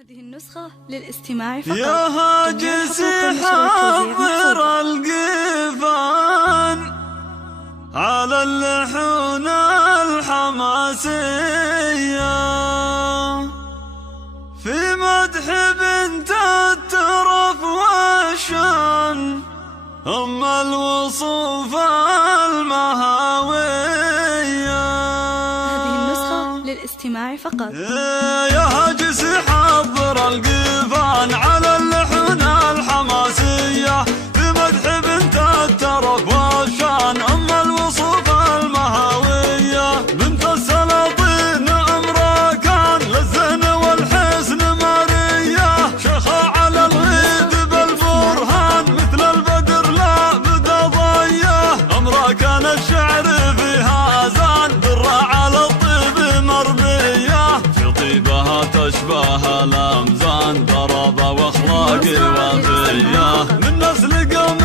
هذه النسخة للاستماع فقط. يا هاجس حضر القيفان على اللحون الحماسية في مدح بنت الترف والشان أم الوصوف المهاوية. هذه النسخة للاستماع فقط. يا هاجس حضر القيفان على اللحون الحماسية في مدح بنت الترف والشان أم الوصوف المهاوية. بنت السلاطين أمرا كان للزين والحسن مارية شيخة على الغيد بالبرهان مثل البدر لا بدا ضيه. أمرا كان الشعر فيها زان درة على الطيب مربية في طيبها تشبه الأمزان ضربة وأخلاق وفية. من نسل قوم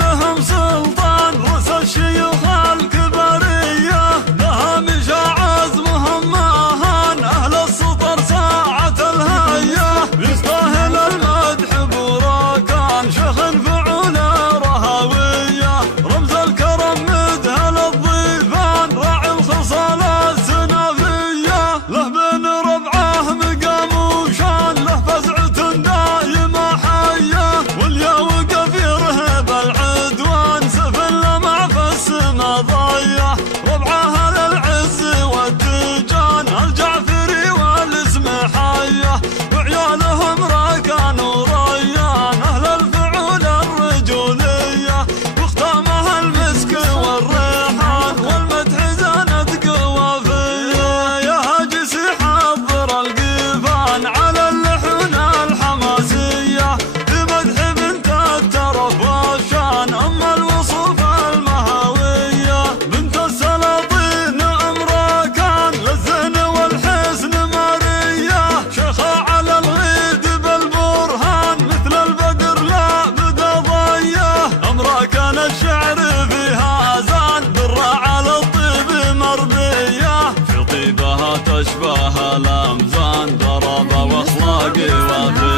لهم سلطان رؤوس الشيوخ الكبرية لها مشى عزمهم مهان أهل السطر ساعة الهية. يستاهل المدح براكان شيخ فعول رهوية رمز الكرم مذهل الضيفان راعي الخصال السنافية. له بين ربعه مقام وشان له فزعة دايمة حية واليا وقف يرهب العدوان سفل مع فس مضايا. ربعه للعز والتيجان الجعفري والاسم حية وعيالهم راكان وريان أهل الفعول الرجولية واختامها المسك والريحان والمدح زانت قوافية. يا هاجس حضر القيفان على اللحون الحماسية في مدح بنت الترف والشان أم الوصوف المهاوية. بنت السلاطين أمرا كان للزين والحسن مارية شيخة على الغيد بالبرهان مثل البدر لا بدا ضيه. أمرا كان الشعر فيها زان درة على الطيب مربية في طيبها تشبه الأمزان ضربة وأخلاق وفية.